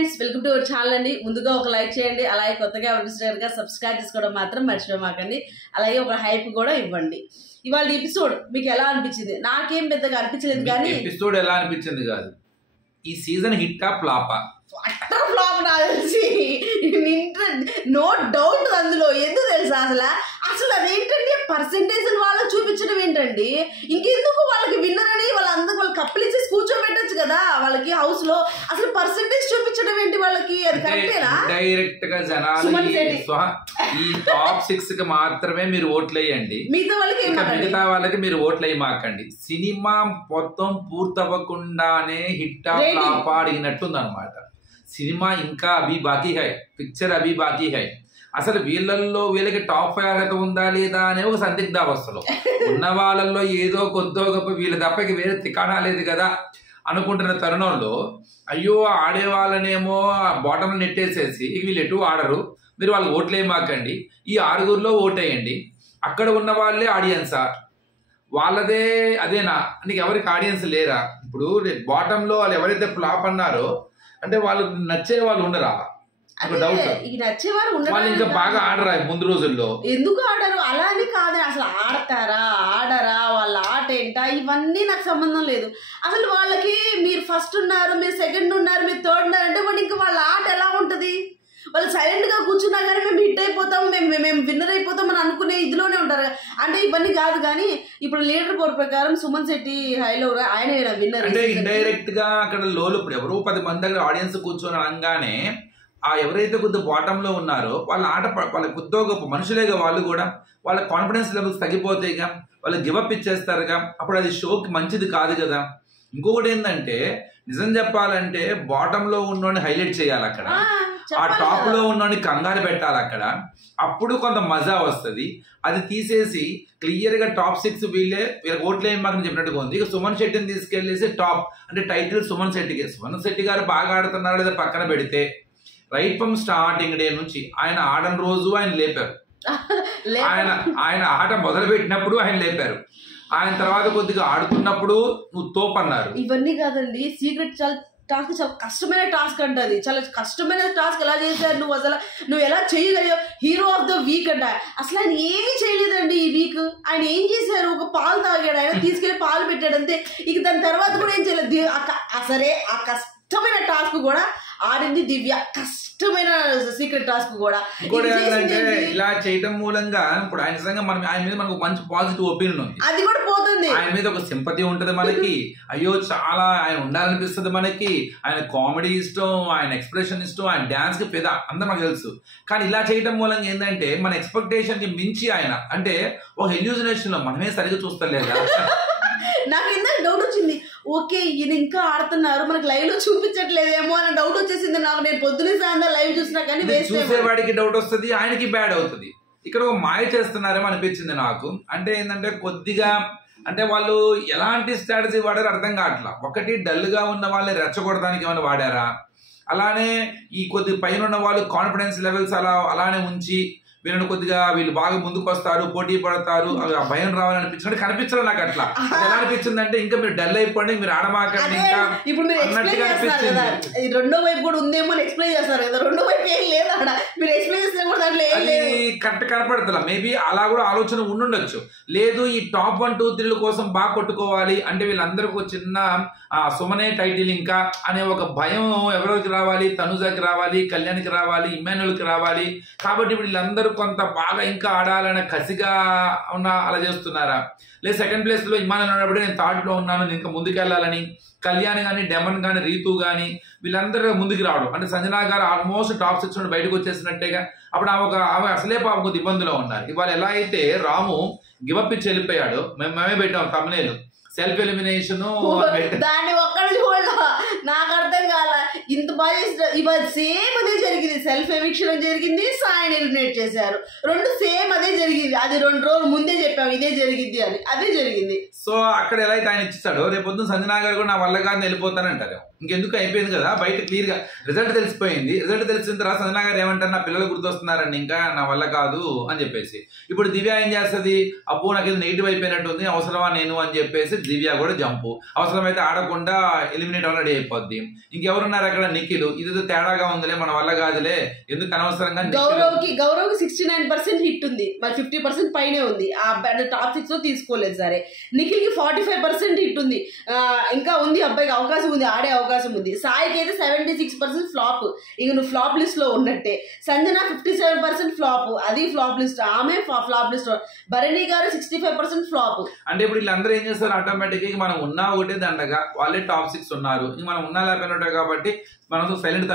Friends, welcome to our channel అండి. ముందుగా ఒక లైక్ చేయండి, అలాగే కొత్తగా గా సబ్స్క్రైబ్ చేసుకోవడం మాత్రం మర్చిపోమాకండి. అలాగే ఒక హైప్ కూడా ఇవ్వండి. ఇవాళ ఎపిసోడ్ మీకు ఎలా అనిపించింది? నాకేం పెద్దగా అనిపించలేదు, కానీ ఎపిసోడ్ ఎలా అనిపించింది కాదు, ఈ సీజన్ హిట్టా ఫ్లాపా? అట్టర్ ఫ్లాప్ నాకు తెలిసి నో డౌట్. అందులో ఎందుకు తెలుసా, అసలు అదేంటండి పర్సెంటేజ్ వాళ్ళు చూపించడం ఏంటండి? ఇంకెందుకు వాళ్ళకి విన్నర్ అని వాళ్ళందరూ వాళ్ళు కప్పులు ఇచ్చేసి కూర్చోబెట్టచ్చు కదా వాళ్ళకి హౌస్ లో. అసలు పర్సెంటేజ్ చూపించడం ఏంటి వాళ్ళకి? అది కరెక్టేనా? డైరెక్ట్ గా జనాలు ఈ టాప్ 6 కి మాత్రమే మీరు ఓట్లు వేయండి, మిగతా వాళ్ళకి మీరు ఓట్లు వేయమాకండి. సినిమా మొత్తం పూర్తవ్వకుండానే హిట్టా ఫ్లాపా అడిగినట్టుంది అనమాట. సినిమా ఇంకా అభి బాకీ హై, పిక్చర్ అభి బాకీ హై. అసలు వీళ్ళకి టాప్ 5 అర్హత ఉందా లేదా అనే ఒక సందిగ్ధావస్థలో ఉన్న వాళ్ళల్లో ఏదో కొద్దో గొప్ప వీళ్ళ తప్పకి వేరే తికాణా లేదు కదా అనుకుంటున్న తరుణంలో, అయ్యో ఆడే వాళ్ళనేమో బాటంలో నెట్టేసేసి వీళ్ళు ఎటు ఆడరు, మీరు వాళ్ళకి ఓట్లేమాకండి, ఈ 6గురిలో ఓటేయండి, అక్కడ ఉన్న వాళ్ళే ఆడియన్సా, వాళ్ళదే అదేనా, నీకు ఎవరికి ఆడియన్స్ లేరా? ఇప్పుడు బాటంలో వాళ్ళు ఎవరైతే ఫ్లాప్ అన్నారో అంటే వాళ్ళు నచ్చే వాళ్ళు ఉండరా? వాళ్ళు ఇంకా బాగా ఆడరా ముందు రోజుల్లో? ఎందుకు ఆడరు అలా అని కాదు, అసలు ఆడతారా ఆడరా, వాళ్ళ ఆట ఏంటా ఇవన్నీ నాకు సంబంధం లేదు. అసలు వాళ్ళకి మీరు ఫస్ట్ ఉన్నారు, మీరు సెకండ్ ఉన్నారు, మీరు థర్డ్ ఉన్నారు అంటే వాళ్ళు ఇంకా వాళ్ళ ఆట ఎలా ఉంటది? వాళ్ళు సైలెంట్ గా కూర్చున్నా కానీ మేము హిట్ అయిపోతాం, మేము విన్నర్ అయిపోతాం అని అనుకునే ఇదిలోనే ఉంటారు. అంటే ఇవన్నీ కాదు, కానీ ఇప్పుడు లీడర్ బోర్డు ప్రకారం సుమన్ శెట్టి హైలో ఆయన విన్నర్. అంటే ఇండైరెక్ట్ గా అక్కడ లోలు ఇప్పుడు ఎవరో 10 మంది దగ్గర ఆడియన్స్ కూర్చొని అనగానే ఆ ఎవరైతే కొద్దిగా బాటమ్ లో ఉన్నారో వాళ్ళ ఆట వాళ్ళ కొద్దిగా గొప్ప మనుషులేగా వాళ్ళు కూడా, వాళ్ళ కాన్ఫిడెన్స్ లెవెల్స్ తగ్గిపోతాయిగా, వాళ్ళు గివప్ ఇచ్చేస్తారుగా, అప్పుడు అది షోకి మంచిది కాదు కదా. ఇంకొకటి ఏంటంటే నిజం చెప్పాలంటే బాటమ్ లో ఉన్నోడిని హైలైట్ చేయాలి అక్కడ, ఆ టాప్ లో ఉన్నోడిని కంగారు పెట్టాలి అక్కడ, అప్పుడు కొంత మజా వస్తుంది. అది తీసేసి క్లియర్ గా టాప్ 6 వీళ్ళే ఓట్లేం మాకు చెప్పినట్టుగా ఉంది. ఇక సుమన్ శెట్టిని తీసుకెళ్లేసి టాప్ అంటే టైటిల్ సుమన్ శెట్టికి. సుమన్ శెట్టి గారు బాగా ఆడుతున్నారు లేదా పక్కన పెడితే, రైట్ ఫ్రమ్ స్టార్టింగ్ డే నుంచి ఆయన ఆడని రోజు ఆయన లేపారు, ఆయన ఆట మొదలు పెట్టినప్పుడు ఆయన లేపారు, ఆయన తర్వాత కొద్దిగా ఆడుతున్నప్పుడు నువ్వు తోపన్నారు. ఇవన్నీ కాదండి, సీక్రెట్ టాస్క్ చాలా కష్టమైన టాస్క్ అంట. అది చాలా కష్టమైన టాస్క్. ఎలా చేశారు నువ్వు? అసలు నువ్వు ఎలా చేయగలిగావు? హీరో ఆఫ్ ద వీక్ అంట. అసలు ఆయన ఏమీ చేయలేదండి ఈ వీక్. ఆయన ఏం చేశారు? ఒక పాలు తాగాడు, ఆయన తీసుకెళ్లి పాలు పెట్టాడు అంతే. ఇక దాని తర్వాత కూడా ఏం చేయలేదు. సరే, ఆ కష్టమైన టాస్క్ కూడా ఆడింది దివ్య, కష్టమైన సీక్రెట్ టాస్క్ కూడా. ఇలా చేయటం మూలంగా ఇప్పుడు ఆయన నిజంగా ఆయన మీద మనకు మంచి పాజిటివ్ ఒపీనియన్ ఉంది, అది కూడా పోతుంది. ఆయన మీద ఒక సింపతి ఉంటది మనకి, అయ్యో చాలా ఆయన ఉండాలనిపిస్తుంది మనకి, ఆయన కామెడీ ఇష్టం, ఆయన ఎక్స్ప్రెషన్ ఇష్టం, ఆయన డాన్స్ కి పెద్ద అందరూ మనకు తెలుసు. కానీ ఇలా చేయటం మూలంగా ఏంటంటే మన ఎక్స్పెక్టేషన్ కి మించి ఆయన అంటే ఒక హెల్యూజినేషన్ లో మనమే సరిగ్గా చూస్తలేదా. నాకు ఇందాక డౌట్ వచ్చింది, ఓకే ఈయన ఇంకా ఆడుతున్నారు మనకు లైవ్ లో చూపించట్లేదేమో అని డౌట్ వచ్చేసింది నాకు. నేను పొద్దునే సాయంత్రం లైవ్ చూసినా కానీ చూసేవాడికి డౌట్ వస్తుంది, ఆయనకి బ్యాడ్ అవుతుంది. ఇక్కడ ఒక మాయ చేస్తున్నారేమో అనిపించింది నాకు. అంటే ఏంటంటే కొద్దిగా అంటే వాళ్ళు ఎలాంటి స్ట్రాటజీ వాడారో అర్థం కావట్లా. ఒకటి డల్ గా ఉన్న వాళ్ళని రెచ్చగొడడానికి ఏమైనా వాడారా, అలానే ఈ కొద్ది పైన ఉన్న వాళ్ళు కాన్ఫిడెన్స్ లెవెల్స్ అలానే ఉంచి వీళ్ళని కొద్దిగా వీళ్ళు బాగా ముందుకు వస్తారు, పోటీ పడతారు, ఆ భయం రావాలనిపించినట్టు కనిపించడం నాకు. అట్లా ఎలా అనిపించింది అంటే ఇంకా మీరు డల్ అయిపోండి, మీరు ఆడమాకండి ఇంకా అన్నట్టుగా అనిపించింది. రెండో వైపు కూడా ఉందేమో అని ఎక్స్ప్లెయిన్ చేస్తారు కదా, రెండో వైపు ఏం లేదు అక్కడ. మీరు ఎక్స్ప్లెయిన్ చేస్తే కూడా దాంట్లో ఏం లేదు, కరెక్ట్ కనపడతా. మేబీ అలా కూడా ఆలోచన ఉండుండొచ్చు. లేదు ఈ టాప్ 1, 2, 3 కోసం బాగా కొట్టుకోవాలి అంటే వీళ్ళందరికీ చిన్న సుమనే టైటిల్ ఇంకా అనే ఒక భయం ఎవరికి రావాలి, తనుజకి రావాలి, కళ్యాణ్కి రావాలి, ఇమాన్యుల్కి రావాలి. కాబట్టి ఇప్పుడు వీళ్ళందరూ కొంత బాగా ఇంకా ఆడాలనే కసిగా అలా చేస్తున్నారా? లేదు సెకండ్ ప్లేస్ లో ఇమాన్యుల్ ఉన్నప్పుడు నేను థర్డ్ లో ఉన్నాను, నేను ఇంకా ముందుకెళ్లాలని కళ్యాణ్ కానీ, డెమన్ కానీ, రీతు కానీ వీళ్ళందరూ ముందుకు రావడం అంటే సంజనా గారు ఆల్మోస్ట్ టాప్ 6 నుండి బయటకు వచ్చేసినట్టేగా. అప్పుడు ఆమె అసలే పాపం కొద్ది ఇబ్బందులో ఉన్నారు. ఇవాళ ఎలా అయితే రాము గివప్ ఇచ్చి వెళ్ళిపోయాడు, మేమే పెట్టాం తమ్మునేలు సెల్ఫ్ ఎలిమినేషన్, దాన్ని ఒక్కడి నాకు అర్థం కాల. ఇంత బాగా చేసిన ఇవాళ సేమ్ అదే జరిగింది. సెల్ఫ్ ఎవిక్షన్ జరిగింది, సాయిని ఎలిమినేట్ చేశారు, రెండు సేమ్ అదే జరిగింది. అది 2 రోజులు ముందే చెప్పాము ఇదే జరిగింది అని, అదే జరిగింది. సో అక్కడ ఎలా అయితే ఆయన ఇచ్చాడో రేపు పొద్దున్న సంజనా గారు కూడా నా వల్ల కాదు వెళ్ళిపోతానంటారు. ఇంకెందుకు అయిపోయింది కదా, బయట క్లియర్ గా రిజల్ట్ తెలిసిపోయింది. రిజల్ట్ తెలిసిన తర్వాత సంజనా గారు ఏమంటారు, నా పిల్లలు గుర్తొస్తున్నారండి ఇంకా నా వల్ల కాదు అని చెప్పేసి. ఇప్పుడు దివ్య ఏం చేస్తుంది, అబ్బో నాకు ఇది నెగిటివ్ అయిపోయినట్టుంది అవసరమా నేను అని చెప్పేసి దివ్య కూడా జంపు, అవసరమైతే ఆడకుండా ఎలిమినేట్ అవ్వడం రెడీ అయిపోద్ది. ఇంకెవరున్నారు అక్కడ? నిఖిల్. ఇదేదో తేడాగా ఉందిలే, మన వల్ల కాదులే, ఎందుకు అనవసరంగా. గౌరవ్కి 69% హిట్ ఉంది, మరి 50% పైనే ఉంది. ఆ టాప్ 6 లో తీసుకోలేదు. సరే, నిఖిల్కి 45% హిట్ ఉంది, ఇంకా ఉంది, అబ్బాయికి అవకాశం ఉంది, ఆడే అవకాశం ఉంది. సాయికి అయితే 76% ఫ్లాప్, ఇక నువ్వు ఫ్లాప్ లిస్ట్ లో ఉన్నట్టే. సంజన 57% ఫ్లాప్, అది ఫ్లాప్ లిస్ట్, ఆమె flop list. Bharani garu 65% flop. అంటే ఇప్పుడు వీళ్ళందరూ ఏం చేస్తారు? ఆటోమేటిక్ గా మనం ఉన్నా ఒకటే దండగా, వాళ్ళే టాప్ 6 ఉన్నారు, ఇంక మనం ఉన్నా లేకపోయినా కాబట్టి మనం సైలెంట్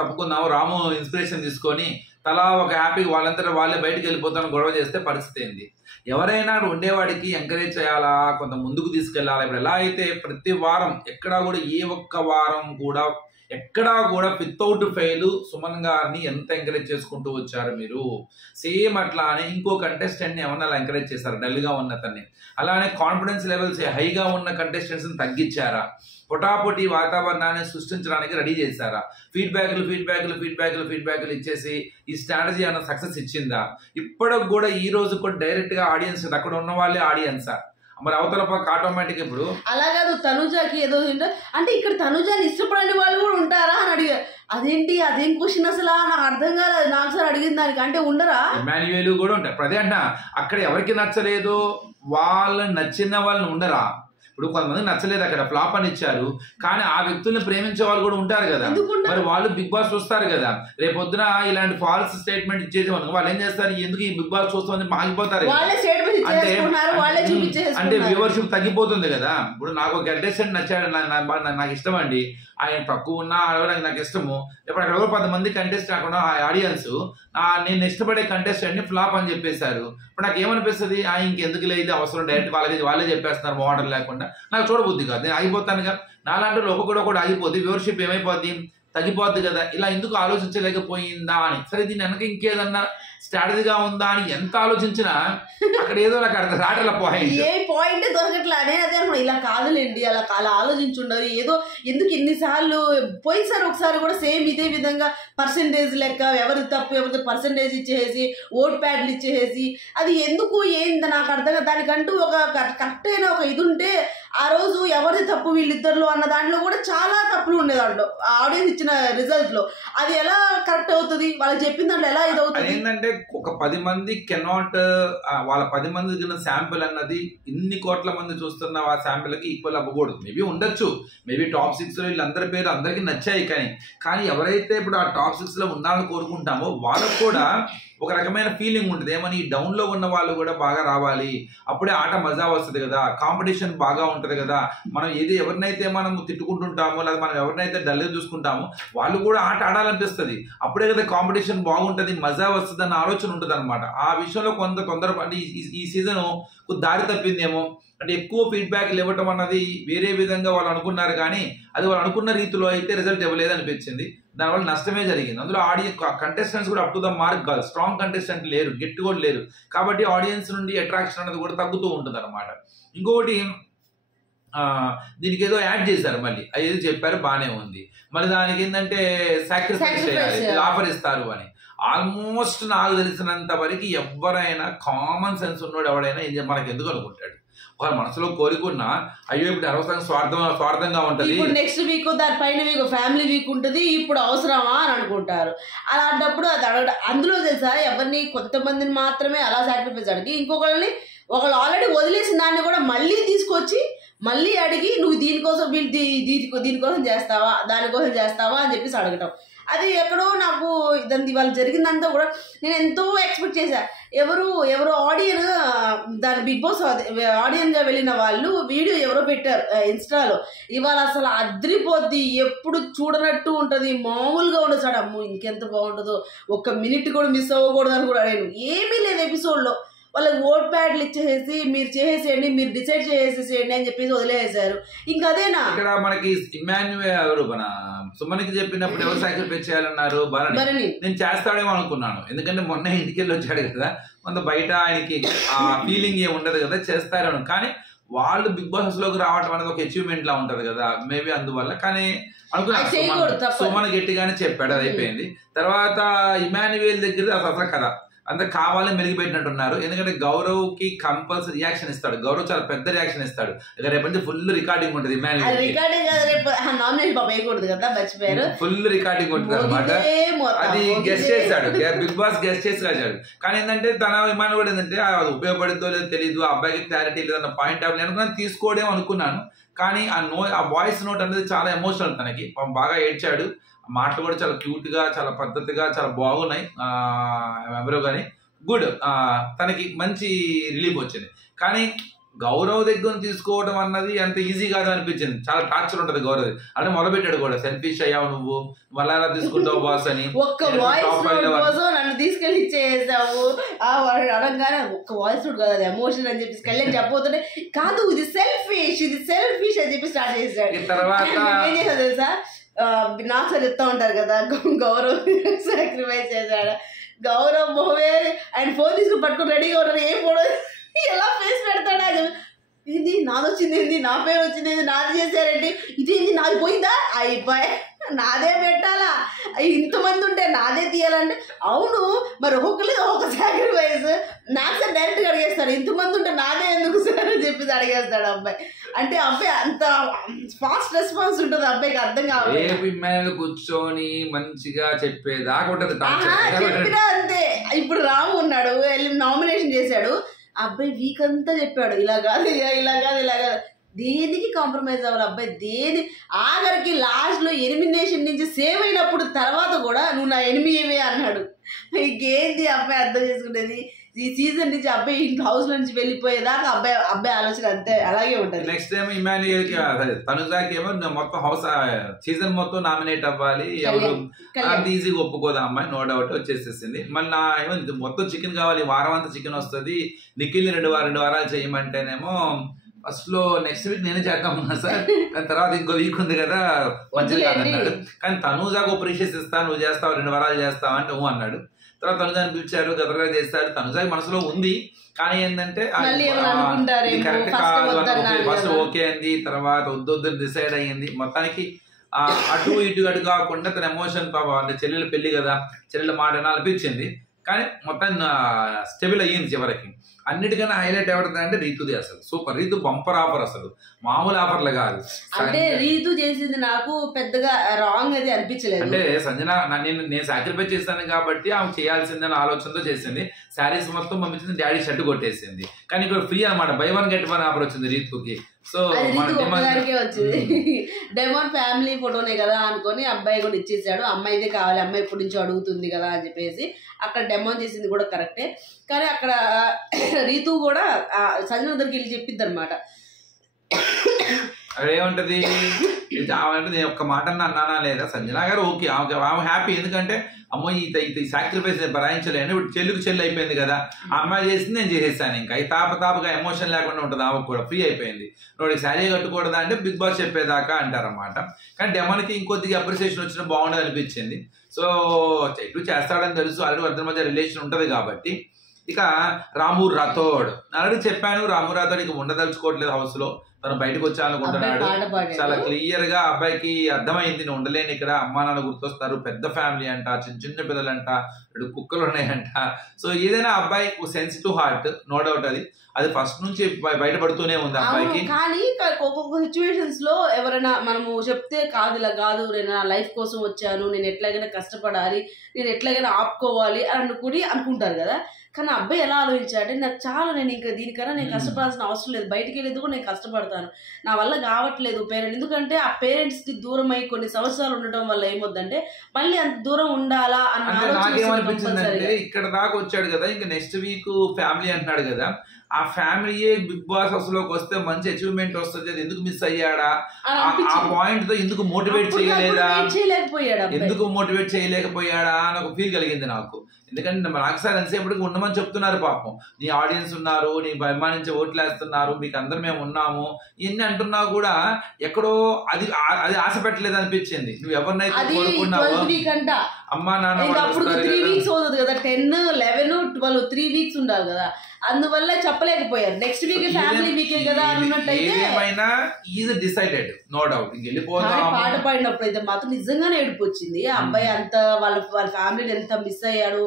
తప్పుకుందాము. రాము ఇన్స్పిరేషన్ తీసుకొని తలా ఒక హ్యాపీగా వాళ్ళంతా వాళ్ళే బయటకు వెళ్ళిపోతాను గొడవ చేస్తే పరిస్థితి ఏంది? ఎవరైనా ఉండేవాడికి ఎంకరేజ్ చేయాలా, కొంత ముందుకు తీసుకెళ్లాలా. ఇప్పుడు ఎలా అయితే ప్రతి వారం ఎక్కడా కూడా ఏ ఒక్క వారం కూడా ఎక్కడా కూడా వితౌట్ ఫెయిల్ సుమన్ గారిని ఎంత ఎంకరేజ్ చేసుకుంటూ వచ్చారు మీరు. సేమ్ అట్లానే ఇంకో కంటెస్టెంట్ని ఏమన్నా అలా ఎంకరేజ్ చేశారు డల్గా ఉన్న తన్ని. అలానే కాన్ఫిడెన్స్ లెవెల్స్ హైగా ఉన్న కంటెస్టెంట్స్ని తగ్గించారా? పొటాపొటి వాతావరణాన్ని సృష్టించడానికి రెడీ చేశారా? ఫీడ్బ్యాక్లు ఇచ్చేసి ఈ స్ట్రాటజీ అన్న సక్సెస్ ఇచ్చిందా? ఇప్పటికి కూడా ఈ రోజు కూడా డైరెక్ట్ గా ఆడియన్స్ అక్కడ ఉన్న వాళ్ళే ఆడియన్సా? మరి అవతల పక్క ఆటోమేటిక్ ఇప్పుడు అలా కాదు. తనుజాకి ఏదో అంటే ఇక్కడ తనుజాని ఇష్టపడని వాళ్ళు కూడా ఉంటారా అని అడిగారు. అదేం క్వశ్చన్ అసలు నాకు అర్థం కాలేదు. నాకు సార్ అడిగిన దానికి అంటే ఉండరా? ఎమాన్యుయేల్ కూడా ఉంటారు. అదే అంట, అక్కడ ఎవరికి నచ్చలేదు వాళ్ళని నచ్చిన వాళ్ళని ఉండరా? ఇప్పుడు కొంతమంది నచ్చలేదు, అక్కడ ఫ్లాప్ అని ఇచ్చారు, కానీ ఆ వ్యక్తుల్ని ప్రేమించే వాళ్ళు కూడా ఉంటారు కదా. మరి వాళ్ళు బిగ్ బాస్ చూస్తారు కదా. రేపొద్దున ఇలాంటి ఫాల్స్ స్టేట్మెంట్ ఇచ్చేసి వాళ్ళు ఏం చేస్తారు? ఎందుకు ఈ బిగ్ బాస్ చూస్తుంది ఆగిపోతారు. అంటే వ్యూవర్షిప్ తగ్గిపోతుంది కదా. ఇప్పుడు నాకు ఒక కంటెస్టెంట్ నచ్చాడు, నాకు ఇష్టం అండి, ఆయన తక్కువ ఉన్నా నాకు ఇష్టము. ఇప్పుడు అక్కడ 10 మంది కంటెస్టెంట్ అక్కడ ఆడియన్స్ నేను ఇష్టపడే కంటెస్టెంట్ ని ఫ్లాప్ అని చెప్పేశారు. ఇప్పుడు నాకు ఏమనిపిస్తుంది? ఇంకెందుకు లేదు అవసరం, డైరెక్ట్ వాళ్ళే చెప్పేస్తున్నారు మోడల్ లేకుండా. నాకు చూడబుద్ధి కాదు, నేను ఆగిపోతానుగా. నాలాంటి ఒక్కొక్కడు కూడా ఆగిపోద్ది, వ్యూవర్షిప్ ఏమైపోద్ది? తగ్గిపోద్ది కదా. ఇలా ఎందుకు ఆలోచించలేకపోయిందా అని. సరే, దీని వెనక ఇంకేదన్నా స్ట్రాటజీగా ఉందా అని ఎంత ఆలోచించినా అక్కడ ఏదో నాకు అర్థం రాటల పాయింట్, ఏ పాయింట్ దొరకట్లా. నేను అదే అనుకున్నా, ఇలా కాదులేండి, అలా ఆలోచించుండదు ఏదో. ఎందుకు ఇన్నిసార్లు పోయినసారి ఒకసారి కూడా సేమ్ ఇదే విధంగా పర్సెంటేజ్ లెక్క ఎవరి తప్పు ఎవరి పర్సెంటేజ్ ఇచ్చేసి ఓట్ ప్యాడ్లు ఇచ్చేసి అది ఎందుకు ఏంది నాకు అర్థం. దానికంటూ ఒక కరెక్ట్ అయిన ఒక ఇది ఉంటే ఆ రోజు ఎవరిది తప్పు వీళ్ళిద్దరిలో అన్న దాంట్లో కూడా చాలా తప్పులు ఉండే దాంట్లో ఆడియన్స్ ఇచ్చిన రిజల్ట్ లో. అది ఎలా కరెక్ట్ అవుతుంది? వాళ్ళకి చెప్పిన దాంట్లో ఎలా ఇది అవుతుంది? ఏంటంటే ఒక 10 మంది కెనాట్ వాళ్ళ 10 మంది శాంపిల్ అన్నది ఇన్ని కోట్ల మంది చూస్తున్న ఆ శాంపిల్కి ఈక్వల్ అవ్వకూడదు. మేబీ ఉండొచ్చు, మేబీ టాప్ 6 లో వీళ్ళందరి పేరు అందరికీ నచ్చాయి, కానీ ఎవరైతే ఇప్పుడు ఆ టాప్ 6 లో ఉండాలని కోరుకుంటామో వాళ్ళకు కూడా ఒక రకమైన ఫీలింగ్ ఉంటుంది. ఏమని డౌన్ లో ఉన్న వాళ్ళు కూడా బాగా రావాలి, అప్పుడే ఆట మజా వస్తుంది కదా, కాంపిటీషన్ బాగా ఉంటుంది కదా. మనం ఎవరినైతే మనం తిట్టుకుంటుంటామో లేదా మనం ఎవరినైతే డల్గా చూసుకుంటామో వాళ్ళు కూడా ఆట ఆడాలనిపిస్తుంది. అప్పుడే కదా కాంపిటీషన్ బాగుంటుంది, మజా వస్తుంది అన్న ఆలోచన ఉంటుంది అనమాట. ఆ విషయంలో కొంత తొందరపడి ఈ సీజన్ దారి తప్పిందేమో. అంటే ఎక్కువ ఫీడ్బ్యాక్లు ఇవ్వటం అన్నది వేరే విధంగా వాళ్ళు అనుకున్నారు, కానీ అది వాళ్ళు అనుకున్న రీతిలో అయితే రిజల్ట్ ఇవ్వలేదు అనిపించింది. దానివల్ల నష్టమే జరిగింది. అందులో కంటెస్టెంట్స్ కూడా అప్ టు ద మార్క్ కాదు, స్ట్రాంగ్ కంటెస్టెంట్ లేరు, గట్టి కూడా లేరు, కాబట్టి ఆడియన్స్ నుండి అట్రాక్షన్ అనేది కూడా తగ్గుతూ ఉంటుంది అనమాట. ఇంకొకటి దీనికి ఏదో యాడ్ చేశారు, మళ్ళీ ఏదో చెప్పారు బాగానే ఉంది, మళ్ళీ దానికి ఏంటంటే సాక్రిఫైస్ చేయాలి, ఆఫర్ ఇస్తారు అని. ఆల్మోస్ట్ నాకు తెలిసినంత వరకు ఎవరైనా కామన్ సెన్స్ ఉన్నోడు ఎవడైనా మనకి ఎందుకు అనుకుంటాడు? వాళ్ళ మనసులో కోరుకున్నా అయ్యో ఇప్పుడు అనవసరంగా స్వార్థంగా ఉంటుంది, నెక్స్ట్ వీక్ దానిపైన వీక్ ఫ్యామిలీ వీక్ ఉంటుంది, ఇప్పుడు అవసరమా అని అనుకుంటారు. అలాంటప్పుడు అది అడగడం. అందులో తెలుసా ఎవరిని కొంతమందిని మాత్రమే అలా సాక్రిఫైస్ అడిగి ఇంకొకరిని ఒకళ్ళు ఆల్రెడీ వదిలేసిన దాన్ని కూడా మళ్ళీ తీసుకొచ్చి మళ్ళీ అడిగి నువ్వు దీనికోసం దీనికోసం చేస్తావా దానికోసం చేస్తావా అని చెప్పేసి అడగటం. అది ఎక్కడో నాకు ఇవాళ జరిగిందంతా కూడా నేను ఎంతో ఎక్స్పెక్ట్ చేశా. ఎవరు ఆడియన్ దాని బిగ్ బాస్ ఆడియన్గా వెళ్ళిన వాళ్ళు వీడియో ఎవరో పెట్టారు ఇన్స్టాలో, ఇవాళ అసలు అద్రిపోద్ది, ఎప్పుడు చూడనట్టు ఉంటుంది, మామూలుగా ఉండదు. సార్ అమ్మో ఇంకెంత బాగుంటుందో, ఒక్క మినిట్ కూడా మిస్ అవ్వకూడదు అని కూడా అడిగాను. ఏమీ లేదు ఎపిసోడ్లో. వాళ్ళకి ఓట్ ప్యాడ్లు ఇచ్చేసి మీరు చేసేసేయండి, మీరు డిసైడ్ చేసేసేయండి అని చెప్పేసి వదిలేసారు. ఇంకా అదేనా ఇక్కడ మనకి ఇమాన్యుయేల్ మన సుమన్కి చెప్పినప్పుడు ఎవరు సాక్రిఫైస్ చేయాలన్నారు? భరణి. నేను చేస్తాడేమో అనుకున్నాను, ఎందుకంటే మొన్న ఇంటికి వెళ్ళి వచ్చాడు కదా, కొంత బయట ఆయనకి ఆ ఫీలింగ్ ఏమి ఉండదు కదా, చేస్తారని. కానీ వాళ్ళు బిగ్ బాస్ లోకి రావడం అనేది ఒక అచీవ్మెంట్ లా ఉంటది కదా, మేబీ అందువల్ల. కానీ అనుకున్నాను సుమన్ గట్టిగానే చెప్పాడు, అది అయిపోయింది. తర్వాత ఇమాన్యుయేల్ దగ్గర అసలు కదా అంతా కావాలని మెలిగిపెట్టినట్టున్నారు. ఎందుకంటే గౌరవ్కి కంపల్సరీ రియాక్షన్ ఇస్తాడు. గౌరవ్ చాలా పెద్ద రియాక్షన్ ఇస్తాడు. ఇక రేపటి ఫుల్ రికార్డింగ్ ఉంటుంది. ఫుల్ రికార్డింగ్ ఉంటుంది అనమాట. అది గెస్ట్ చేశాడు, బిగ్ బాస్ గెస్ట్ చేసి రాశాడు. కానీ ఏంటంటే తన విమానం కూడా ఏంటంటే అది ఉపయోగపడుతుందో లేదో తెలియదు, ఆ అబ్బాయికి క్లారిటీ లేదన్న పాయింట్ ఆఫ్ నేను తీసుకోవడం అనుకున్నాను. కానీ ఆ వాయిస్ నోట్ అనేది చాలా ఎమోషనల్. తనకి బాగా ఏడ్చాడు. మాటలు కూడా చాలా క్యూట్ గా, చాలా పద్ధతిగా, చాలా బాగున్నాయి. ఎవరో కానీ గుడ్, తనకి మంచి రిలీఫ్ వచ్చింది. కానీ గౌరవ్ దగ్గర తీసుకోవడం అన్నది అంత ఈజీ కాదు అనిపించింది. చాలా టార్చర్ ఉంటది గౌరవ్. అంటే మొదలుపెట్టాడు కూడా, సెల్ఫిష్ అయ్యావు నువ్వు, మళ్ళీ ఎలా తీసుకుంటావు బాస్ అని. నన్ను తీసుకెళ్ళి ఇచ్చేసావు అనగానే ఒక్క వాయిస్ నోట్ కదా, అది ఎమోషన్ అని చెప్పేసి కళ్యాణ్ చెప్పబోతుంటే కాదు ఇది సెల్ఫిష్ అని చెప్పి స్టార్ట్ చేశాడు. తర్వాత ఏం చేశాడు తెలుసా, నాకు సార్ చెప్తా ఉంటారు కదా గౌరవ్ సాక్రిఫైస్ చేశాడు. గౌరవ్ మొహమే ఆయన ఫోన్ తీసుకుని పట్టుకుని రెడీగా ఉన్నారు. ఏం ఫోటో ఎలా ఫేస్ పెడతాడా, ఏంది నాది వచ్చింది, ఏంది నా పేరు వచ్చింది, ఏంది నాది చేశారండి, ఇదేంది నాది పోయిందా, అయిపోయి నాదే పెట్టాలా, ఇంతమంది ఉంటే నాదే తీయాలంటే అవును మరి ఒక్కొక్కరికి ఒక్కొక్క సాక్రిఫైస్. నాకు సార్ డైరెక్ట్గా అడిగేస్తాడు, ఇంతమంది ఉంటే నాదే ఎందుకు సార్ అని చెప్పేసి అడిగేస్తాడు అబ్బాయి. అంటే అబ్బాయి అంత ఫాస్ట్ రెస్పాన్స్ ఉంటుంది అబ్బాయికి, అర్థం కావాలి. కూర్చొని మంచిగా చెప్పేదాకా ఉంటది. చెప్పినా అంతే. ఇప్పుడు రాము ఉన్నాడు, వెళ్ళి నామినేషన్ చేశాడు, అబ్బాయి వీక్ అంతా చెప్పాడు ఇలా కాదు ఇలా కాదు ఇలా కాదు, దేనికి కాంప్రమైజ్ అవ్వాలి అబ్బాయి, దేని ఆఖరికి లాస్ట్లో ఎలిమినేషన్ నుంచి సేవ్ అయినప్పుడు తర్వాత కూడా నువ్వు నా ఎనిమివే అన్నాడు. ఇంకేంటి అబ్బాయి అర్థం చేసుకునేది, ఈ సీజన్ నుంచి అబ్బాయి హౌస్ నుంచి వెళ్ళిపోయేదాకా అబ్బాయి ఆలోచన అంతే అలాగే ఉంటుంది. నెక్స్ట్ టైం ఇమాన్యుయల్ కి తనుజాకి ఏమో మొత్తం హౌస్ సీజన్ మొత్తం నామినేట్ అవ్వాలి, ఎవరు అంత ఈజీగా ఒప్పుకోదా అమ్మాయి, నో డౌట్ వచ్చేసేసింది. మళ్ళీ ఏమో మొత్తం చికెన్ కావాలి, వారం అంతా చికెన్ వస్తుంది, నిఖిల్ని 2 వారాలు చేయమంటేనేమో ఫస్ట్ లో నెక్స్ట్ వీక్ నేనే చేద్దామన్నా సార్, దాని తర్వాత ఇంకో వీక్ ఉంది కదా మంచిది కాదన్నాడు. కానీ తనుజాకు ప్రీషియస్ ఇస్తాను, నువ్వు చేస్తావు 2 వారాలు చేస్తావు అంటే అన్నాడు. తర్వాత తనుజాని పిలిచారు, గదరగా చేస్తాడు. తనుజాకి మనసులో ఉంది, కానీ ఏంటంటే కరెక్ట్ కాదు, ఫస్ట్ ఓకే అంది, తర్వాత వద్దు డిసైడ్ అయ్యింది. మొత్తానికి అటు ఇటు అటు కాకుండా తన ఎమోషన్ అంటే చెల్లెలు పెళ్లి కదా, చెల్లెల మాట అనిపించింది. కానీ మొత్తం స్టెబుల్ అయ్యింది చివరికి. అన్నిటికన్నా హైలైట్ ఎవరిదంటే రీతుది. అసలు సూపర్, రీతు బంపర్ ఆఫర్, అసలు మామూలు ఆఫర్లు కాదు. అంటే రీతు చేసింది నాకు పెద్దగా రాంగ్ అది అనిపించలేదు. అంటే సంజన నేను సాక్రిఫైస్ చేస్తాను కాబట్టి ఆమె చేయాల్సిందని ఆలోచనతో చేసింది. శారీస్ మొత్తం పంపించింది, డాడీ షర్ట్ కొట్టేసింది. కానీ ఇక్కడ ఫ్రీ అనమాట, బై 1 get 1 ఆఫర్ వచ్చింది రీతుకి. సో వచ్చింది డెమోన్ ఫ్యామిలీ ఫోటోనే కదా అనుకొని అబ్బాయి కూడా ఇచ్చేసాడు. అమ్మాయిదే కావాలి, అమ్మాయి ఇప్పటి నుంచో అడుగుతుంది కదా అని చెప్పేసి అక్కడ డెమోన్ చేసింది కూడా కరెక్టే. కానీ అక్కడ రీతు కూడా సంజన దగ్గరికి వెళ్ళి చెప్పిద్ది అనమాట. అక్కడ ఏముంటది, నేను ఒక్క మాట అన్నానా లేదా, సంజన గారు ఓకే, ఆమె హ్యాపీ. ఎందుకంటే అమ్మో ఈ సాక్రిఫైస్ భరాయించలేను, ఇప్పుడు చెల్లి అయిపోయింది కదా, ఆ అమ్మాయి చేసింది నేను చేసేసాను, ఇంకా ఈ తాపగా ఎమోషన్ లేకుండా ఉంటుంది, ఆమెకు కూడా ఫ్రీ అయిపోయింది. నోడికి శారీ కట్టుకూడదా అంటే బిగ్ బాస్ చెప్పేదాకా అంటారన్నమాట. కానీ డెమన్కి ఇంకొద్దిగా అప్రిసియేషన్ వచ్చినా బాగుండదు అనిపించింది. సో చెట్టు చేస్తాడని తెలుసు, ఆల్రెడీ వాళ్ళ మధ్య రిలేషన్ ఉంటుంది కాబట్టి. ఇక రాము రాథోడ్ ఆల్రెడీ చెప్పాను, రాము రాథోడ్ ఇక ఉండదలుచుకోవట్లేదు హౌస్ లో, తను బయటకు వచ్చాలనుకుంటున్నాడు. చాలా క్లియర్ గా అబ్బాయికి అర్థమైంది, నేను ఉండలేను ఇక్కడ, అమ్మా నాన్న గుర్తొస్తారు, పెద్ద ఫ్యామిలీ అంట, చిన్న పిల్లలంట, 2 కుక్కలు ఉన్నాయంట. సో ఏదైనా అబ్బాయి సెన్సిటివ్ హార్ట్, నో డౌట్. అది ఫస్ట్ నుంచి బయటపడుతూనే ఉంది అబ్బాయికి. కానీ ఒక్కొక్క సిచ్యువేషన్స్ లో ఎవరైనా మనము చెప్తే కాదు ఇలా కాదు, నేను నా లైఫ్ కోసం వచ్చాను, నేను ఎట్లాగైనా కష్టపడాలి, నేను ఎట్లాగైనా ఆపుకోవాలి అని అనుకుంటారు కదా. కానీ అబ్బాయి ఎలా ఆలోచించాడంటే నాకు చాలా, నేను ఇంకా దీనికన్నా నేను కష్టపడాల్సిన అవసరం లేదు, బయటికి వెళ్ళేది కూడా నేను కష్టపడతాను, నా వల్ల కావట్లేదు పేరెంట్. ఎందుకంటే ఆ పేరెంట్స్ కి దూరం అయ్యి కొన్ని సంవత్సరాలు ఉండటం వల్ల ఏమొద్దంటే మళ్ళీ అంత దూరం ఉండాలా అన్న నాకేమనిపించిందంటే ఇక్కడ దాకా వచ్చాడు కదా, ఇంకా నెక్స్ట్ వీక్ ఫ్యామిలీ అంటున్నాడు కదా, ఆ ఫ్యామిలీయే బిగ్ బాస్ హౌస్లోకి వస్తే మంచి అచీవ్మెంట్ వస్తుంది, అది ఎందుకు మిస్ అయ్యాడా, ఆ పాయింట్ తో ఎందుకు మోటివేట్ చేయలేదా, ఎందుకు మోటివేట్ చేయలేకపోయాడా అని ఒక ఫీల్ కలిగింది నాకు. ఎందుకంటే నాకు సార్ ఎంతసేపటికి ఉండమని చెప్తున్నారు, పాపం నీ ఆడియన్స్ ఉన్నారు, నీ అభిమానించి ఓట్లు వేస్తున్నారు, మీకు అందరు మేము ఉన్నాము, ఇన్ని అంటున్నా కూడా ఎక్కడో అది ఆశ పెట్టలేదు అనిపించింది. నువ్వు ఎవరినైతే కోరుకున్నావో అమ్మా నాన్న ఇంకా వాళ్ళు అప్పుడు వస్తారు 3 కదా. వీక్స్ అవుతుంది కదా, 10, 11, 12 3 వీక్స్ ఉండాలి కదా, అందువల్ల చెప్పలేకపోయారు. నెక్స్ట్ వీక్ ఫ్యామిలీ వీకే కదా అన్నట్టయితే ఏమైనా ఈజ్ డిసైడెడ్, నో డౌట్. ఇంక వెళ్ళిపోదాం. పాట పాడినప్పుడు అయితే మాత్రం నిజంగానే ఏడుపు వచ్చింది. ఆ అబ్బాయి అంత వాళ్ళ ఫ్యామిలీని ఎంత మిస్ అయ్యాడు.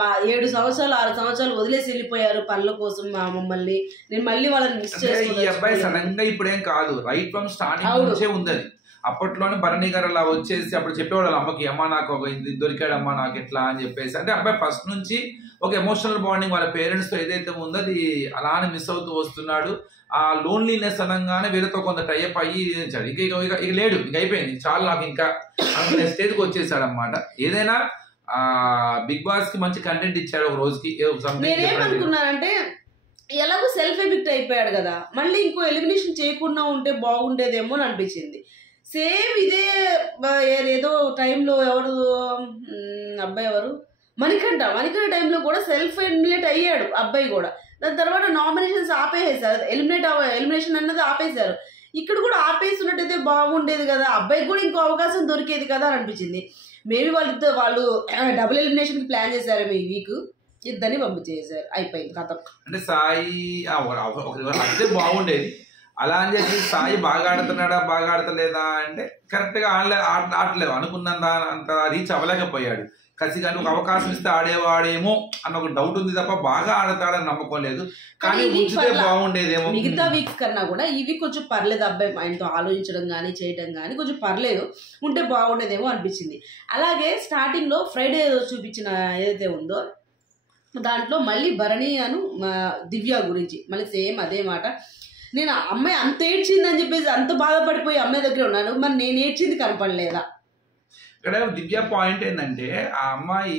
మా 7 సంవత్సరాలు 6 సంవత్సరాలు వదిలేసి వెళ్ళిపోయారు పనుల కోసం మా మమ్మల్ని. నేను మళ్ళీ వాళ్ళని మిస్ ఈ అబ్బాయి సడన్ గా ఇప్పుడేం కాదు, రైట్ ఫ్రమ్ స్టార్టింగ్ నుంచే ఉంది అది. అప్పట్లోనే భరణి గారు అలా వచ్చేసి అప్పుడు చెప్పేవాళ్ళు అమ్మకి, అమ్మ నాకు ఒక ఇది దొరికాడు అమ్మ నాకు ఎట్లా అని చెప్పేసి. అంటే అబ్బాయి ఫస్ట్ నుంచి ఒక ఎమోషనల్ బాండింగ్ వాళ్ళ పేరెంట్స్ తో ఏదైతే ఉందో అది అలానే మిస్ అవుతూ వస్తున్నాడు. ఆ లోన్లీనెస్ అనగానే వీళ్ళతో కొంత టైప్ అయ్యి ఇక లేడు, ఇంక అయిపోయింది చాలు నాకు ఇంకా అనుకునే స్టేజ్కి వచ్చేసాడు అనమాట. ఏదైనా బిగ్ బాస్ కి మంచి కంటెంట్ ఇచ్చాడు ఒక రోజుకి. నేనేమనుకున్నానంటే ఎలాగో సెల్ఫ్ ఎఫెక్ట్ అయిపోయాడు కదా, మళ్ళీ ఇంకో ఎలిమినేషన్ చేయకుండా ఉంటే బాగుండేదేమో అని అనిపించింది. సేమ్ ఇదే ఏదో టైంలో ఎవరు అబ్బాయి ఎవరు మణికంఠ టైంలో కూడా సెల్ఫ్ ఎలిమినేట్ అయ్యాడు అబ్బాయి కూడా. దాని తర్వాత నామినేషన్స్ ఆపేసారు, ఎలిమినేషన్ అన్నది ఆపేశారు. ఇక్కడ కూడా ఆపేసి ఉన్నట్టయితే బాగుండేది కదా, అబ్బాయికి కూడా ఇంకో అవకాశం దొరికేది కదా అని అనిపించింది. మేబీ వాళ్ళు డబుల్ ఎలిమినేషన్ ప్లాన్ చేశారు ఈ వీక్, ఇద్దరిని పంపించేసారు, అయిపోయింది కథ. అంటే సాయి అయితే బాగుండేది అలా అని చెప్పి. సాయి బాగా ఆడుతున్నాడా బాగా ఆడతలేదా అంటే కరెక్ట్ గా ఆడలేదు, అనుకున్నంత అంత రీచ్ అవ్వలేకపోయాడు. ఖచ్చితంగా ఒక అవకాశం ఇస్తే ఆడేవాడేమో అన్న ఒక డౌట్ ఉంది తప్ప బాగా ఆడతాడని నమ్మకం లేదు. కానీ ఉంచితే బాగుండేదేమో. మిగతా వీక్స్ కన్నా కూడా ఈ వీక్ కొంచెం పర్లేదు, అబ్బాయి ఆయనతో ఆలోచించడం కానీ చేయడం కానీ కొంచెం పర్లేదు, ఉంటే బాగుండేదేమో అనిపించింది. అలాగే స్టార్టింగ్ లో ఫ్రైడే చూపించిన ఏదైతే ఉందో దాంట్లో మళ్ళీ భరణి అను దివ్య గురించి మళ్ళీ సేమ్ అదే మాట. నేను అమ్మాయి అంత ఏడ్చింది అని చెప్పేసి అంత బాధపడిపోయి అమ్మాయి దగ్గర ఉన్నాను, మరి నేను ఏడ్చింది కనపడలేదా? ఇక్కడ దివ్య పాయింట్ ఏంటంటే ఆ అమ్మాయి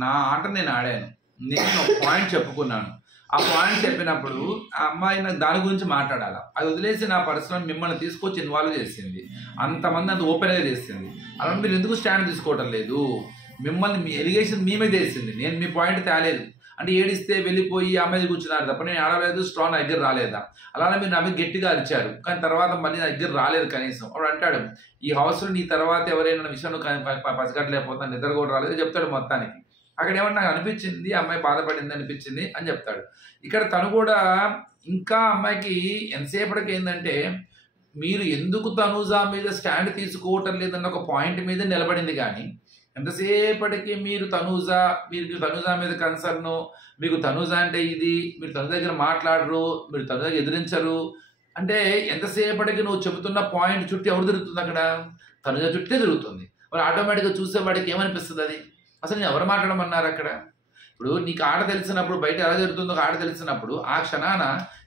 నా ఆట నేను ఆడాను, నేను ఒక పాయింట్ చెప్పుకున్నాను. ఆ పాయింట్ చెప్పినప్పుడు ఆ అమ్మాయి నాకు దాని గురించి మాట్లాడాలి. అది వదిలేసి నా పర్సనల్ మిమ్మల్ని తీసుకొచ్చి ఇన్వాల్వ్ చేసింది, అంతమంది అంత ఓపెన్గా చేసింది. అలా మీరు ఎందుకు స్టాండ్ తీసుకోవటం లేదు? మిమ్మల్ని మీ ఎలిగేషన్ మీ మీద వేసింది, నేను మీ పాయింట్ తేలేదు. అంటే ఏడిస్తే వెళ్ళిపోయి అమ్మాయి కూర్చున్నారు తప్ప నేను ఆడలేదు, స్ట్రాంగ్ నా దగ్గర రాలేదా? అలానే మీరు నా మీద గట్టిగా అరిచారు, కానీ తర్వాత మళ్ళీ నా దగ్గర రాలేదు కనీసం. అప్పుడు అంటాడు ఈ హౌస్లో నీ తర్వాత ఎవరైనా విషయంలో పసిగట్టలేకపోతాను, నిద్ర కూడా రాలేదు చెప్తాడు మొత్తానికి. అక్కడ ఏమన్నా నాకు అనిపించింది అమ్మాయి బాధపడింది అనిపించింది అని చెప్తాడు. ఇక్కడ తను కూడా ఇంకా అమ్మాయికి ఎంతసేపటికి ఏంటంటే మీరు ఎందుకు తనుజా మీద స్టాండ్ తీసుకోవటం లేదన్న ఒక పాయింట్ మీద నిలబడింది. కానీ ఎంతసేపటికి మీరు తనుజా మీద కన్సర్న్, మీకు తనుజా అంటే ఇది, మీరు తనుజ దగ్గర మాట్లాడరు, మీరు తనుజ ఎదిరించరు అంటే ఎంతసేపటికి నువ్వు చెబుతున్న పాయింట్ చుట్టూ ఎవరు తిరుగుతుంది? అక్కడ తనుజ చుట్టే తిరుగుతుంది. మరి ఆటోమేటిక్గా చూసేవాడికి ఏమనిపిస్తుంది? అది అసలు నేను ఎవరు మాట్లాడమన్నారు అక్కడ? ఇప్పుడు నీకు ఆట తెలిసినప్పుడు బయట ఎలా జరుగుతుందో ఆట తెలిసినప్పుడు ఆ క్షణాన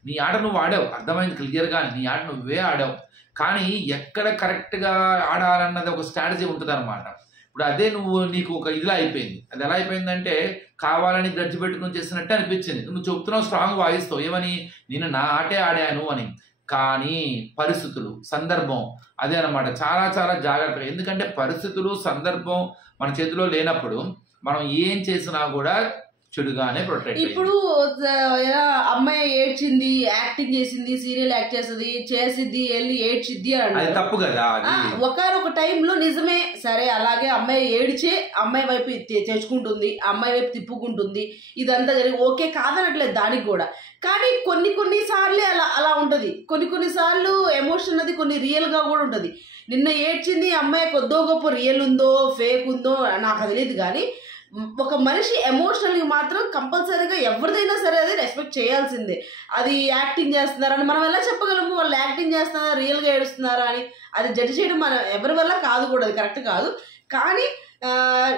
నీ ఆట నువ్వు ఆడావు, అర్థమైంది క్లియర్గా, నీ ఆట నువ్వే ఆడావు. కానీ ఎక్కడ కరెక్ట్గా ఆడాలన్నది ఒక స్ట్రాటజీ ఉంటుంది అనమాట. ఇప్పుడు అదే నీకు ఒక ఇదిలా అయిపోయింది. అది ఎలా అయిపోయిందంటే కావాలని గడ్జి పెట్టుకుని చేసినట్టే అనిపించింది. నువ్వు చెప్తున్నావు స్ట్రాంగ్ వాయిస్తో ఏమని, నేను నా ఆటే ఆడాను అని. కానీ పరిస్థితులు, సందర్భం అదే అనమాట. చాలా చాలా జాగ్రత్తగా, ఎందుకంటే పరిస్థితులు సందర్భం మన చేతిలో లేనప్పుడు మనం ఏం చేసినా కూడా చెడుగానే ప్రొటెక్ట్. ఇప్పుడు అమ్మాయి ఏడ్చింది, యాక్టింగ్ చేసింది, సీరియల్ యాక్ట్ చేసిద్ది వెళ్ళి ఏడ్చిద్ది అని అది తప్పు కదా. ఒకనొక టైంలో నిజమే, సరే అలాగే అమ్మాయి ఏడ్చే అమ్మాయి వైపు తెచ్చుకుంటుంది, అమ్మాయి వైపు తిప్పుకుంటుంది, ఇదంతా జరిగి ఓకే కాదనట్లేదు దానికి కూడా. కానీ కొన్ని సార్లు అలా ఉంటుంది, కొన్ని సార్లు ఎమోషన్ అది కొన్ని రియల్గా కూడా ఉంటుంది. నిన్న ఏడ్చింది అమ్మాయి కొద్దో గొప్ప రియల్ ఉందో ఫేక్ ఉందో నాకు తెలియదు, కానీ ఒక మనిషి ఎమోషనల్గా మాత్రం కంపల్సరీగా ఎవరిదైనా సరే అది రెస్పెక్ట్ చేయాల్సిందే. అది యాక్టింగ్ చేస్తున్నారని మనం ఎలా చెప్పగలము? వాళ్ళు యాక్టింగ్ చేస్తున్నారా రియల్గా ఏడుస్తున్నారా అని అది జడ్జి చేయడం మన ఎవరి వల్ల కాదు కూడా, అది కరెక్ట్ కాదు. కానీ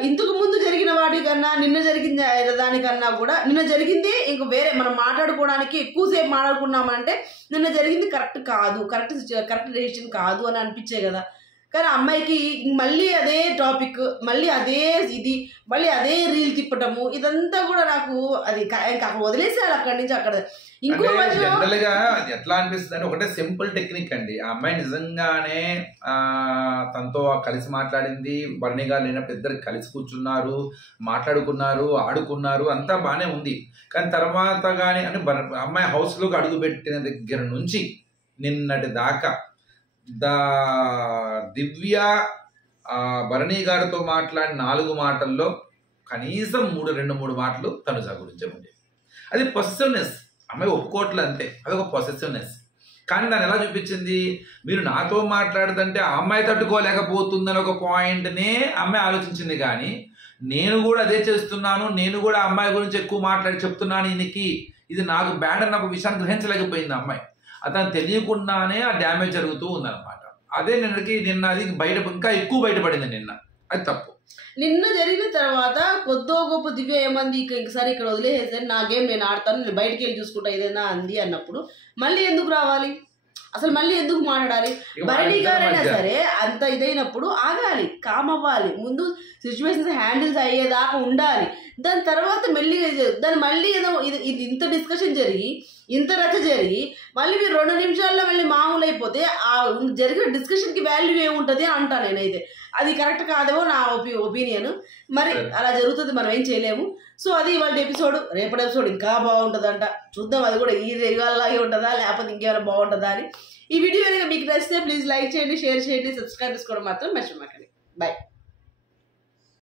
ఇంతకు ముందు జరిగిన వాటికన్నా నిన్న జరిగిన దానికన్నా కూడా నిన్న జరిగింది ఇంక వేరే మనం మాట్లాడుకోవడానికి ఎక్కువసేపు మాట్లాడుకున్నామంటే నిన్న జరిగింది కరెక్ట్ డెసిషన్ కాదు అని అనిపించే కదా. కానీ అమ్మాయికి మళ్ళీ అదే టాపిక్, మళ్ళీ అదే ఇది, మళ్ళీ అదే రీల్ తిప్పటము, ఇదంతా కూడా నాకు అది అక్కడ వదిలేసారు. అక్కడి నుంచి అక్కడ ఇంకో జనరల్గా అది ఎట్లా అనిపిస్తుంది అంటే ఒకటే సింపుల్ టెక్నిక్ అండి. ఆ అమ్మాయి నిజంగానే తనతో కలిసి మాట్లాడింది, భరణి గారు లేనప్పుడు ఇద్దరు కలిసి కూర్చున్నారు, మాట్లాడుకున్నారు, ఆడుకున్నారు, అంతా బాగానే ఉంది. కానీ తర్వాత కానీ అంటే అమ్మాయి హౌస్లోకి అడుగు పెట్టిన దగ్గర నుంచి నిన్నటి దాకా దివ్య భరణి గారితో మాట్లాడిన 4 మాటల్లో కనీసం 2-3 మాటలు తనుజ గురించే ఉంది. అది పొసెసివ్నెస్. అమ్మాయి ఒప్పుకోవట్లే అంతే, అదొక పొసెసివ్నెస్. కానీ దాన్ని ఎలా చూపించింది, మీరు నాతో మాట్లాడుతుంటే ఆ అమ్మాయి తట్టుకోలేకపోతుందని ఒక పాయింట్నే అమ్మాయి ఆలోచించింది. కానీ నేను కూడా అదే చేస్తున్నాను, నేను కూడా అమ్మాయి గురించి ఎక్కువ మాట్లాడి చెప్తున్నాను ఈయనకి, ఇది నాకు బ్యాడ్ అన్న ఒక విషయాన్ని గ్రహించలేకపోయింది అమ్మాయి. అతను తెలియకుండానే ఆ డ్యామేజ్ జరుగుతూ ఉందన్నమాట. అదే నిన్న అది ఇంకా ఎక్కువ బయటపడింది నిన్న. అది తప్పు. నిన్న జరిగిన తర్వాత కొద్దో గొప్ప దివ్య ఏమంది, ఇంకసారి ఇక్కడ వదిలేసేసరి నా గేమ్ నేను ఆడతాను, నేను బయటికి వెళ్ళి చూసుకుంటా ఏదైనా అంది అన్నప్పుడు మళ్ళీ ఎందుకు రావాలి, అసలు మళ్ళీ ఎందుకు మాట్లాడాలి? భరణి గారైనా సరే అంత ఇదైనప్పుడు ఆగాలి, కామ్ అవ్వాలి, ముందు సిచ్యువేషన్స్ హ్యాండిల్స్ అయ్యేదాకా ఉండాలి. దాని తర్వాత మెల్లిగా దాన్ని మళ్ళీ ఏదో ఇది ఇంత డిస్కషన్ జరిగి ఇంత రచ జరిగి మళ్ళీ మీరు 2 నిమిషాల్లో మళ్ళీ మామూలు అయిపోతే ఆ జరిగిన డిస్కషన్కి వాల్యూ ఏముంటుంది అంటాను నేనైతే. అది కరెక్ట్ కాదేమో నా ఒపీనియన్. మరి అలా జరుగుతుంది, మనం ఏం చేయలేము. సో అది ఇవాళ ఎపిసోడ్. రేపటి ఎపిసోడ్ ఇంకా బాగుంటుందంట, చూద్దాం. అది కూడా ఈ రేగాల్లాగే ఉంటుందా లేకపోతే ఇంకేమైనా బాగుంటుందా అని. ఈ వీడియో కనుక మీకు నచ్చితే ప్లీజ్ లైక్ చేయండి, షేర్ చేయండి, సబ్స్క్రైబ్ చేసుకోవడం మాత్రం మర్చిపోకండి. బాయ్.